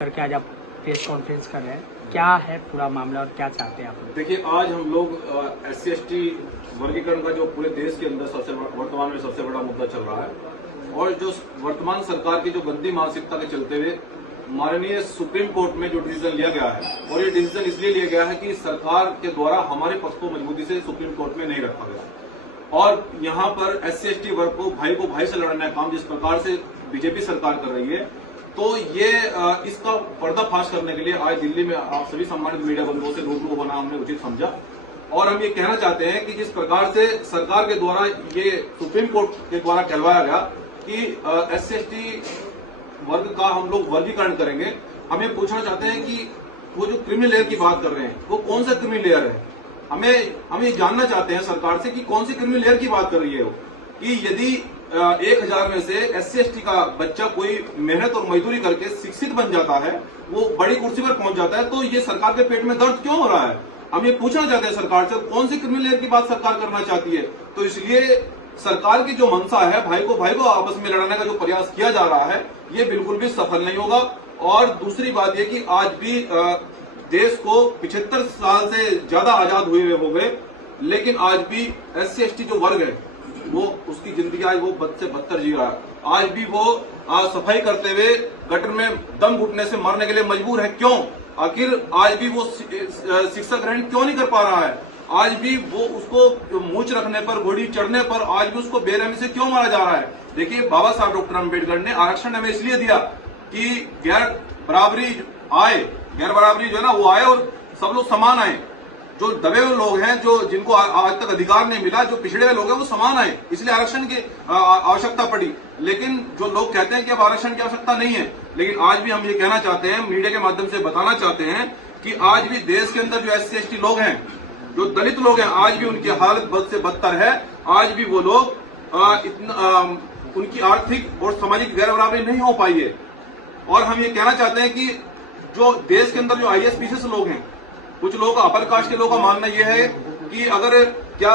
करके आज आप प्रेस कॉन्फ्रेंस कर रहे हैं, क्या है पूरा मामला और क्या चाहते हैं आप? देखिए, आज हम लोग SC/ST वर्गीकरण का जो पूरे देश के अंदर वर्तमान में सबसे बड़ा मुद्दा चल रहा है और जो वर्तमान सरकार की जो गंदी मानसिकता के चलते हुए माननीय सुप्रीम कोर्ट में जो डिसीजन लिया गया है, और ये डिसीजन इसलिए लिया गया है कि सरकार के द्वारा हमारे पक्ष को मजबूती से सुप्रीम कोर्ट में नहीं रखा गया और यहाँ पर SC/ST वर्ग को भाई से लड़ने का काम जिस प्रकार से बीजेपी सरकार कर रही है, तो ये इसका पर्दाफाश करने के लिए आज दिल्ली में आप सभी सम्मानित मीडिया बंधुओं से रूबरू होना हमने उचित समझा। और हम ये कहना चाहते हैं कि जिस प्रकार से सरकार के द्वारा ये सुप्रीम कोर्ट के द्वारा कहलवाया गया कि SC/ST वर्ग का हम लोग वर्गीकरण करेंगे, हम ये पूछना चाहते हैं कि वो जो क्रिमिनल लेयर की बात कर रहे हैं वो कौन सा क्रिमिनल लेयर है। हम ये जानना चाहते हैं सरकार से कि कौन सी क्रिमिनल लेयर की बात कर रही है वो, कि यदि 1000 में से SC/ST का बच्चा कोई मेहनत और मजदूरी करके शिक्षित बन जाता है, वो बड़ी कुर्सी पर पहुंच जाता है, तो ये सरकार के पेट में दर्द क्यों हो रहा है। हम ये पूछना चाहते हैं सरकार से कौन सी क्रिमिनल लेयर की बात सरकार करना चाहती है। तो इसलिए सरकार की जो मंशा है भाई को आपस में लड़ाने का जो प्रयास किया जा रहा है, ये बिल्कुल भी सफल नहीं होगा। और दूसरी बात यह कि आज भी देश को 75 साल से ज्यादा आजाद हुए हो गए, लेकिन आज भी SC/ST जो वर्ग है वो उसकी जिंदगी आज वो बद से बदतर जी रहा है। आज भी वो सफाई करते हुए गटर में दम घुटने से मरने के लिए मजबूर है। क्यों? आखिर आज भी वो शिक्षा ग्रहण क्यों नहीं कर पा रहा है? आज भी वो उसको मूंछ रखने पर, घोड़ी चढ़ने पर आज भी उसको बेरहमी से क्यों मारा जा रहा है? देखिए, बाबा साहब डॉक्टर अम्बेडकर ने आरक्षण हमें इसलिए दिया कि गैर बराबरी जो है ना वो आए और सब लोग समान आए। जो दबे हुए लोग हैं, जो जिनको आज तक अधिकार नहीं मिला, जो पिछड़े हुए लोग हैं, वो समान आए, इसलिए आरक्षण की आवश्यकता पड़ी। लेकिन जो लोग कहते हैं कि अब आरक्षण की आवश्यकता नहीं है, लेकिन आज भी हम ये कहना चाहते हैं, मीडिया के माध्यम से बताना चाहते हैं कि आज भी देश के अंदर जो SC/ST लोग हैं, जो दलित लोग हैं, आज भी उनकी हालत बद से बदतर है। आज भी वो लोग उनकी आर्थिक और सामाजिक गैर बराबरी नहीं हो पाई है। और हम ये कहना चाहते हैं कि जो देश के अंदर जो IAS PCS लोग हैं, कुछ लोगों का अपर कास्ट के लोगों का मानना यह है कि अगर क्या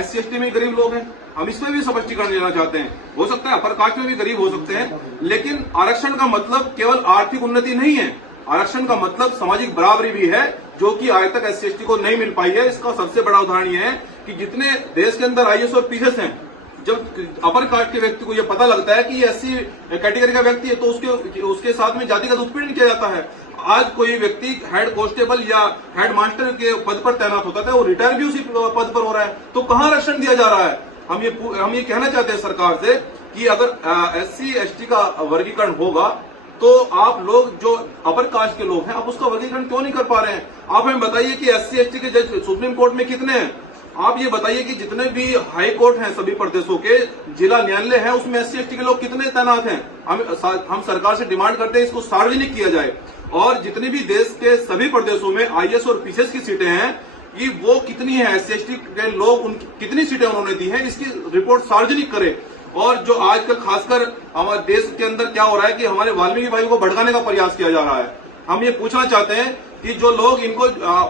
SC/ST में गरीब लोग हैं, हम इसमें भी स्पष्टीकरण देना चाहते हैं। हो सकता है अपर कास्ट में भी गरीब हो सकते हैं, लेकिन आरक्षण का मतलब केवल आर्थिक उन्नति नहीं है। आरक्षण का मतलब सामाजिक बराबरी भी है, जो कि आज तक SC/ST को नहीं मिल पाई है। इसका सबसे बड़ा उदाहरण यह है कि जितने देश के अंदर IAS और PCS हैं, जब अपर कास्ट के व्यक्ति को यह पता लगता है कि ये SC कैटेगरी का व्यक्ति है, तो उसके साथ में जातिगत उत्पीड़न किया जाता है। आज कोई व्यक्ति हेड कांस्टेबल या हेड मास्टर के पद पर तैनात होता था, वो रिटायर भी उसी पद पर हो रहा है, तो कहां आरक्षण दिया जा रहा है? हम ये कहना चाहते हैं सरकार से कि अगर SC/ST का वर्गीकरण होगा तो आप लोग जो अपर कास्ट के लोग हैं, आप उसका वर्गीकरण क्यों नहीं कर पा रहे हैं? आप हमें बताइए कि SC/ST के जज सुप्रीम कोर्ट में कितने हैं? आप ये बताइए कि जितने भी हाई कोर्ट हैं सभी प्रदेशों के, जिला न्यायालय है, उसमें SC/ST के लोग कितने तैनात हैं? हम सरकार से डिमांड करते हैं इसको सार्वजनिक किया जाए। और जितनी भी देश के सभी प्रदेशों में IAS और PCS की सीटें हैं, कि वो कितनी है, SC/ST के लोग उनकी कितनी सीटें उन्होंने दी है, इसकी रिपोर्ट सार्वजनिक करें। और जो आजकल खासकर हमारे देश के अंदर क्या हो रहा है कि हमारे वाल्मीकि भाई को भड़काने का प्रयास किया जा रहा है। हम ये पूछना चाहते हैं कि जो लोग इनको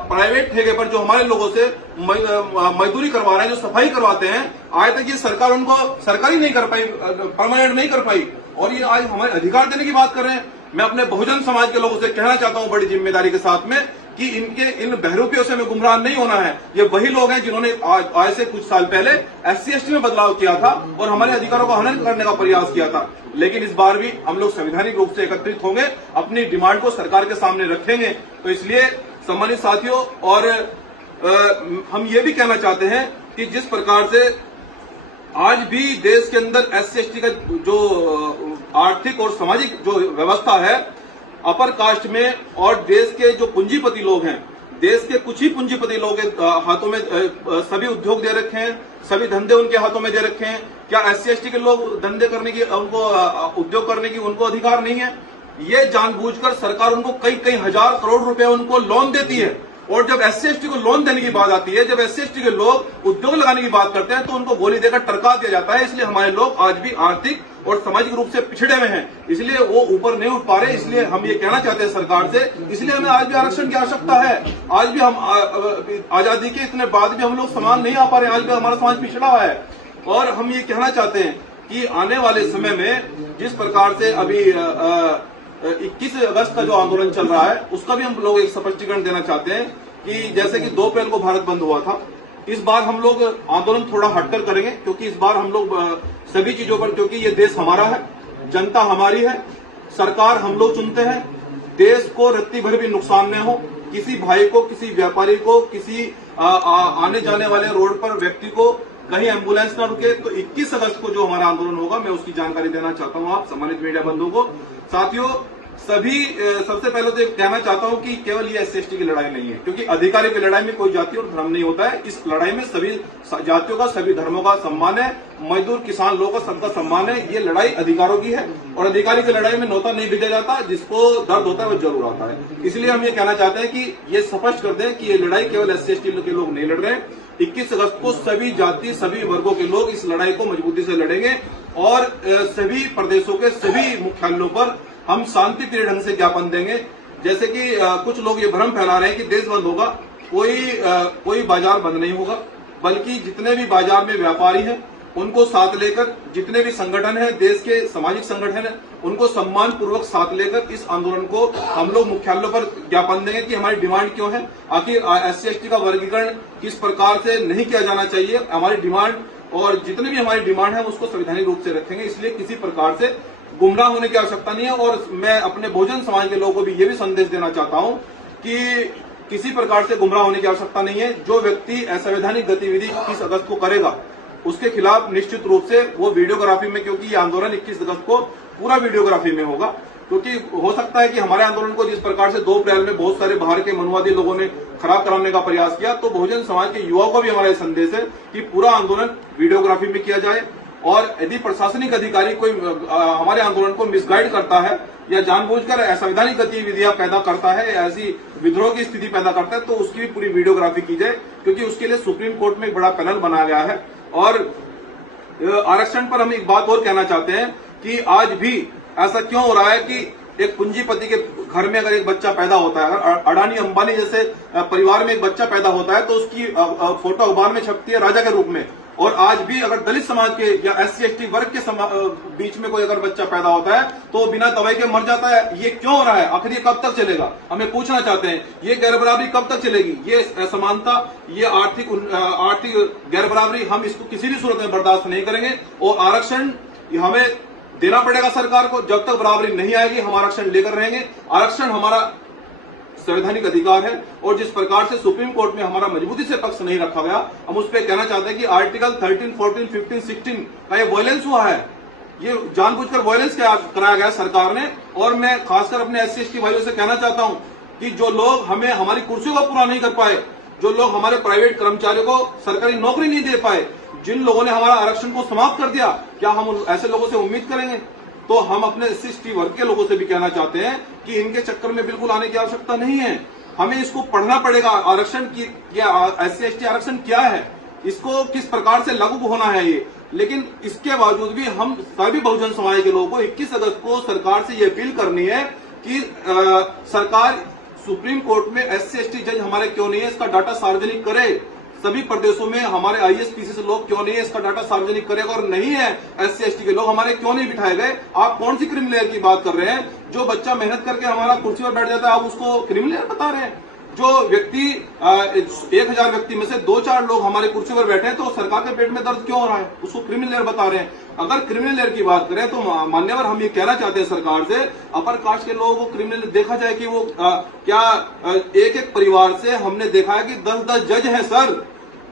प्राइवेट ठेके पर जो हमारे लोगों से मजदूरी करवा रहे हैं, जो सफाई करवाते हैं, आज तक ये सरकार उनको सरकारी नहीं कर पाई, परमानेंट नहीं कर पाई, और ये आज हमारे अधिकार देने की बात कर रहे हैं। मैं अपने बहुजन समाज के लोगों से कहना चाहता हूं बड़ी जिम्मेदारी के साथ में कि इन बहरूपियों से हमें गुमराह नहीं होना है। ये वही लोग हैं जिन्होंने आज से कुछ साल पहले SC/ST में बदलाव किया था और हमारे अधिकारों का हनन करने का प्रयास किया था। लेकिन इस बार भी हम लोग संवैधानिक रूप से एकत्रित होंगे, अपनी डिमांड को सरकार के सामने रखेंगे। तो इसलिए सम्मानित साथियों, और हम ये भी कहना चाहते हैं कि जिस प्रकार से आज भी देश के अंदर SC/ST का जो आर्थिक और सामाजिक जो व्यवस्था है अपर कास्ट में, और देश के जो पूंजीपति लोग हैं, देश के कुछ ही पूंजीपति लोगों के हाथों में सभी उद्योग दे रखे हैं, सभी धंधे उनके हाथों में दे रखे हैं। क्या SC/ST के लोग धंधे करने की, उनको उद्योग करने की उनको अधिकार नहीं है? ये जानबूझकर सरकार उनको कई हजार करोड़ रुपए उनको लोन देती है, और जब SC/ST को लोन देने की बात आती है, जब SC/ST के लोग उद्योग लगाने की बात करते हैं, तो उनको गोली देकर टरका दिया जाता है। इसलिए हमारे लोग आज भी आर्थिक और सामाजिक रूप से पिछड़े हुए हैं, इसलिए वो ऊपर नहीं उठ पा रहे। इसलिए हम ये कहना चाहते हैं सरकार से, इसलिए हमें आज भी आरक्षण की आवश्यकता है। आज भी हम आजादी के इतने बाद भी हम लोग समान नहीं आ पा रहे हैं, आज भी हमारा समाज पिछड़ा हुआ है। और हम ये कहना चाहते हैं कि आने वाले समय में जिस प्रकार से अभी 21 अगस्त का जो आंदोलन चल रहा है उसका भी हम लोग एक स्पष्टीकरण देना चाहते हैं कि जैसे कि 2 अप्रैल को भारत बंद हुआ था, इस बार हम लोग आंदोलन थोड़ा हटकर करेंगे, क्योंकि इस बार हम लोग सभी चीजों पर, क्योंकि ये देश हमारा है, जनता हमारी है, सरकार हम लोग चुनते हैं, देश को रत्ती भर भी नुकसान न हो, किसी भाई को, किसी व्यापारी को, किसी आने जाने वाले रोड पर व्यक्ति को कहीं एम्बुलेंस न रुके। तो 21 अगस्त को जो हमारा आंदोलन होगा, मैं उसकी जानकारी देना चाहता हूं आप सम्मानित मीडिया बंधुओं को। साथियों, सबसे पहले तो कहना चाहता हूं कि केवल ये SC/ST की लड़ाई नहीं है, क्योंकि अधिकारियों की लड़ाई में कोई जाति और धर्म नहीं होता है। इस लड़ाई में सभी जातियों का, सभी धर्मों का सम्मान है, मजदूर किसान लोगों का सबका सम्मान है। ये लड़ाई अधिकारों की है और अधिकारी की लड़ाई में नौता नहीं भेजा जाता, जिसको दर्द होता है वो जरूर आता है। इसलिए हम ये कहना चाहते हैं कि ये स्पष्ट कर दें कि ये लड़ाई केवल SC/ST के लोग नहीं लड़ रहे हैं। 21 अगस्त को सभी जाति, सभी वर्गों के लोग इस लड़ाई को मजबूती से लड़ेंगे और सभी प्रदेशों के सभी मुख्यालयों पर हम शांतिप्रिय ढंग से ज्ञापन देंगे। जैसे कि कुछ लोग ये भ्रम फैला रहे हैं कि देश बंद होगा, कोई बाजार बंद नहीं होगा, बल्कि जितने भी बाजार में व्यापारी हैं उनको साथ लेकर, जितने भी संगठन हैं, देश के सामाजिक संगठन हैं, उनको सम्मान पूर्वक साथ लेकर इस आंदोलन को हम लोग मुख्यालयों पर ज्ञापन देंगे कि हमारी डिमांड क्यों है, आखिर SC/ST का वर्गीकरण किस प्रकार से नहीं किया जाना चाहिए, हमारी डिमांड और जितनी भी हमारी डिमांड है उसको संवैधानिक रूप से रखेंगे। इसलिए किसी प्रकार से गुमराह होने की आवश्यकता नहीं है। और मैं अपने बहुजन समाज के लोगों को भी ये भी संदेश देना चाहता हूं कि किसी प्रकार से गुमराह होने की आवश्यकता नहीं है। जो व्यक्ति असंवैधानिक गतिविधि 21 अगस्त को करेगा उसके खिलाफ निश्चित रूप से वो वीडियोग्राफी में, क्योंकि ये आंदोलन 21 अगस्त को पूरा वीडियोग्राफी में होगा, क्योंकि हो सकता है कि हमारे आंदोलन को जिस प्रकार से 2 अप्रैल में बहुत सारे बाहर के मनुवादी लोगों ने खराब कराने का प्रयास किया, तो बहुजन समाज के युवाओं को भी हमारा संदेश है कि पूरा आंदोलन वीडियोग्राफी में किया जाए। और यदि प्रशासनिक अधिकारी कोई हमारे आंदोलन को मिसगाइड करता है या जानबूझकर असंवैधानिक गतिविधियां पैदा करता है, ऐसी विद्रोह की स्थिति पैदा करता है, तो उसकी भी पूरी वीडियोग्राफी की जाए, क्योंकि उसके लिए सुप्रीम कोर्ट में एक बड़ा पैनल बनाया गया है। और आरक्षण पर हम एक बात और कहना चाहते हैं कि आज भी ऐसा क्यों हो रहा है कि एक पूंजीपति के घर में अगर एक बच्चा पैदा होता है, अगर अडानी अंबानी जैसे परिवार में एक बच्चा पैदा होता है, तो उसकी फोटो अखबार में छपती है राजा के रूप में। और आज भी अगर दलित समाज के या SC/ST वर्ग के बीच में कोई अगर बच्चा पैदा होता है तो बिना दवाई के मर जाता है। ये क्यों हो रहा है? आखिर ये कब तक चलेगा? हमें पूछना चाहते हैं, ये गैरबराबरी कब तक चलेगी? ये असमानता, ये आर्थिक गैरबराबरी, हम इसको किसी भी सूरत में बर्दाश्त नहीं करेंगे। और आरक्षण हमें देना पड़ेगा सरकार को। जब तक बराबरी नहीं आएगी हम आरक्षण लेकर रहेंगे। आरक्षण हमारा संवैधानिक अधिकार है और जिस प्रकार से सुप्रीम कोर्ट में हमारा मजबूती से पक्ष नहीं रखा गया, हम उस पर कहना चाहते हैं कि आर्टिकल 13, 14, 15, 16 का ये वायलेंस हुआ है। ये जानबूझकर वायलेंस कराया गया सरकार ने। और मैं खासकर अपने SC/ST भाइयों से कहना चाहता हूं कि जो लोग हमें हमारी कुर्सियों को पूरा नहीं कर पाए, जो लोग हमारे प्राइवेट कर्मचारियों को सरकारी नौकरी नहीं दे पाए, जिन लोगों ने हमारा आरक्षण को समाप्त कर दिया, क्या हम ऐसे लोगों से उम्मीद करेंगे? तो हम अपने SC/ST वर्ग के लोगों से भी कहना चाहते हैं कि इनके चक्कर में बिल्कुल आने की आवश्यकता नहीं है। हमें इसको पढ़ना पड़ेगा, आरक्षण की SC/ST आरक्षण क्या है, इसको किस प्रकार से लागू होना है ये। लेकिन इसके बावजूद भी हम सभी बहुजन समाज के लोगों को 21 अगस्त को सरकार से ये अपील करनी है कि सरकार सुप्रीम कोर्ट में SC/ST जज हमारे क्यों नहीं है, इसका डाटा सार्वजनिक करे। सभी प्रदेशों में हमारे IAS PCS लोग क्यों नहीं है, इसका डाटा सार्वजनिक करेगा। और नहीं है SC/ST के लोग हमारे क्यों नहीं बिठाए गए? आप कौन सी क्रिमिनल की बात कर रहे हैं? जो बच्चा मेहनत करके हमारा कुर्सी पर बैठ जाता है, आप उसको क्रिमिनल बता रहे हैं? जो व्यक्ति 1000 व्यक्ति में से 2-4 लोग हमारे कुर्सी पर बैठे हैं, तो सरकार के पेट में दर्द क्यों हो रहा है? उसको क्रिमिनल बता रहे हैं। अगर क्रिमिनल की बात करें तो मान्यवर हम ये कहना चाहते हैं सरकार से, अपर कास्ट के लोगों को क्रिमिनल देखा जाए कि वो क्या एक परिवार से हमने देखा है कि 10-10 जज है सर।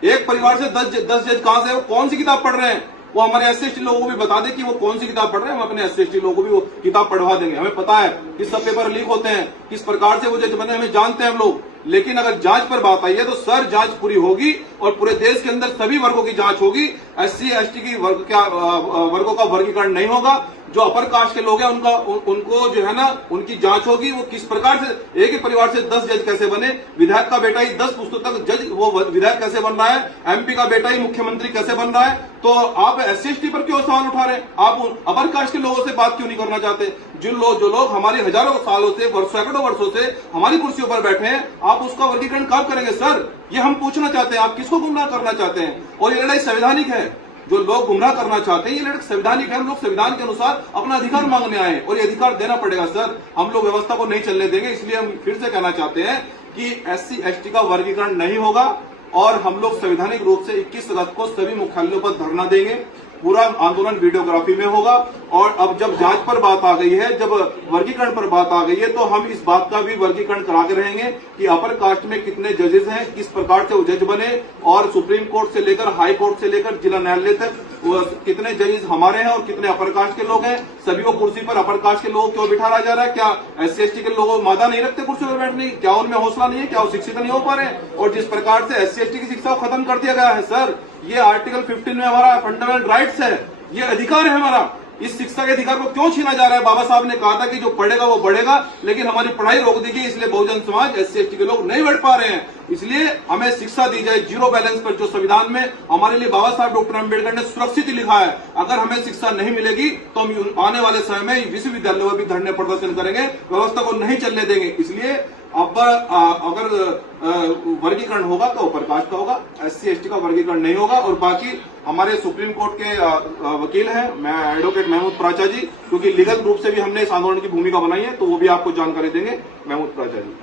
एक परिवार से 10 जज कहां से? वो कौन सी किताब पढ़ रहे हैं? वो हमारे SC/ST लोगों को भी बता दें कि वो कौन सी किताब पढ़ रहे हैं। हम अपने SC/ST लोगों को भी वो किताब पढ़वा देंगे। हमें पता है किस सब पेपर लीक होते हैं, किस प्रकार से वो जज बने, हमें जानते हैं हम लोग। लेकिन अगर जांच पर बात आई है तो सर जांच पूरी होगी और पूरे देश के अंदर सभी वर्गों की जांच होगी। SC/ST की वर्गों का वर्गीकरण नहीं होगा। जो अपर कास्ट के लोग हैं उनको जो है ना, उनकी जांच होगी। वो किस प्रकार से एक ही परिवार से 10 जज कैसे बने? विधायक का बेटा ही 10 पुस्तक तक जज, वो विधायक कैसे बन रहा है? MP का बेटा ही मुख्यमंत्री कैसे बन रहा है? तो आप SC/ST पर क्यों सवाल उठा रहे हैं? आप अपर कास्ट के लोगों से बात क्यों नहीं करना चाहते? जो लोग हमारी हजारों सालों से, सैकड़ों वर्षों से हमारी कुर्सियों पर बैठे हैं, आप उसका वर्गीकरण कब करेंगे सर? ये हम पूछना चाहते हैं। आप किसको गुमराह करना चाहते हैं? और ये लड़ाई संवैधानिक है। जो लोग गुमराह करना चाहते हैं, ये लड़के संवैधानिक है। हम लोग संविधान के अनुसार अपना अधिकार मांगने आए और ये अधिकार देना पड़ेगा सर। हम लोग व्यवस्था को नहीं चलने देंगे। इसलिए हम फिर से कहना चाहते हैं कि SC ST का वर्गीकरण नहीं होगा और हम लोग संवैधानिक रूप से 21 अगस्त को सभी मुख्यालयों पर धरना देंगे। पूरा आंदोलन वीडियोग्राफी में होगा। और अब जब जांच पर बात आ गई है, जब वर्गीकरण पर बात आ गई है, तो हम इस बात का भी वर्गीकरण करा के रहेंगे कि अपर कास्ट में कितने जजेस हैं, किस प्रकार से वो जज बने, और सुप्रीम कोर्ट से लेकर हाई कोर्ट से लेकर जिला न्यायालय तक कितने जजेस हमारे हैं और कितने अपर कास्ट के लोग हैं। सभी को कुर्सी पर अपर कास्ट के लोगों क्यों बिठाया जा रहा है? क्या SC ST के लोगों मादा नहीं रखते कुर्सी पर बैठने की? क्या उनमें हौसला नहीं है? क्या वो शिक्षित नहीं हो पा रहे हैं? और जिस प्रकार से SC ST की शिक्षा को खत्म कर दिया गया है सर, ये आर्टिकल 15 में हमारा फंडामेंटल राइट्स है, ये अधिकार है हमारा। इस शिक्षा के अधिकार को क्यों छीना जा रहा है? बाबा साहब ने कहा था कि जो पढ़ेगा वो बढ़ेगा, लेकिन हमारी पढ़ाई रोक दी गई। इसलिए बहुजन समाज SC ST के लोग नहीं बढ़ पा रहे हैं। इसलिए हमें शिक्षा दी जाए जीरो बैलेंस पर, जो संविधान में हमारे लिए बाबा साहब डॉक्टर अम्बेडकर ने सुरक्षित लिखा है। अगर हमें शिक्षा नहीं मिलेगी तो हम आने वाले समय में विश्वविद्यालयों में भी धरने प्रदर्शन करेंगे, व्यवस्था को नहीं चलने देंगे। इसलिए अब अगर वर्गीकरण होगा तो अपर कास्ट का होगा, SC ST का वर्गीकरण नहीं होगा। और बाकी हमारे सुप्रीम कोर्ट के वकील हैं, मैं एडवोकेट महमूद प्राचा जी, क्योंकि लीगल रूप से भी हमने इस आंदोलन की भूमिका बनाई है, तो वो भी आपको जानकारी देंगे। महमूद प्राचा जी।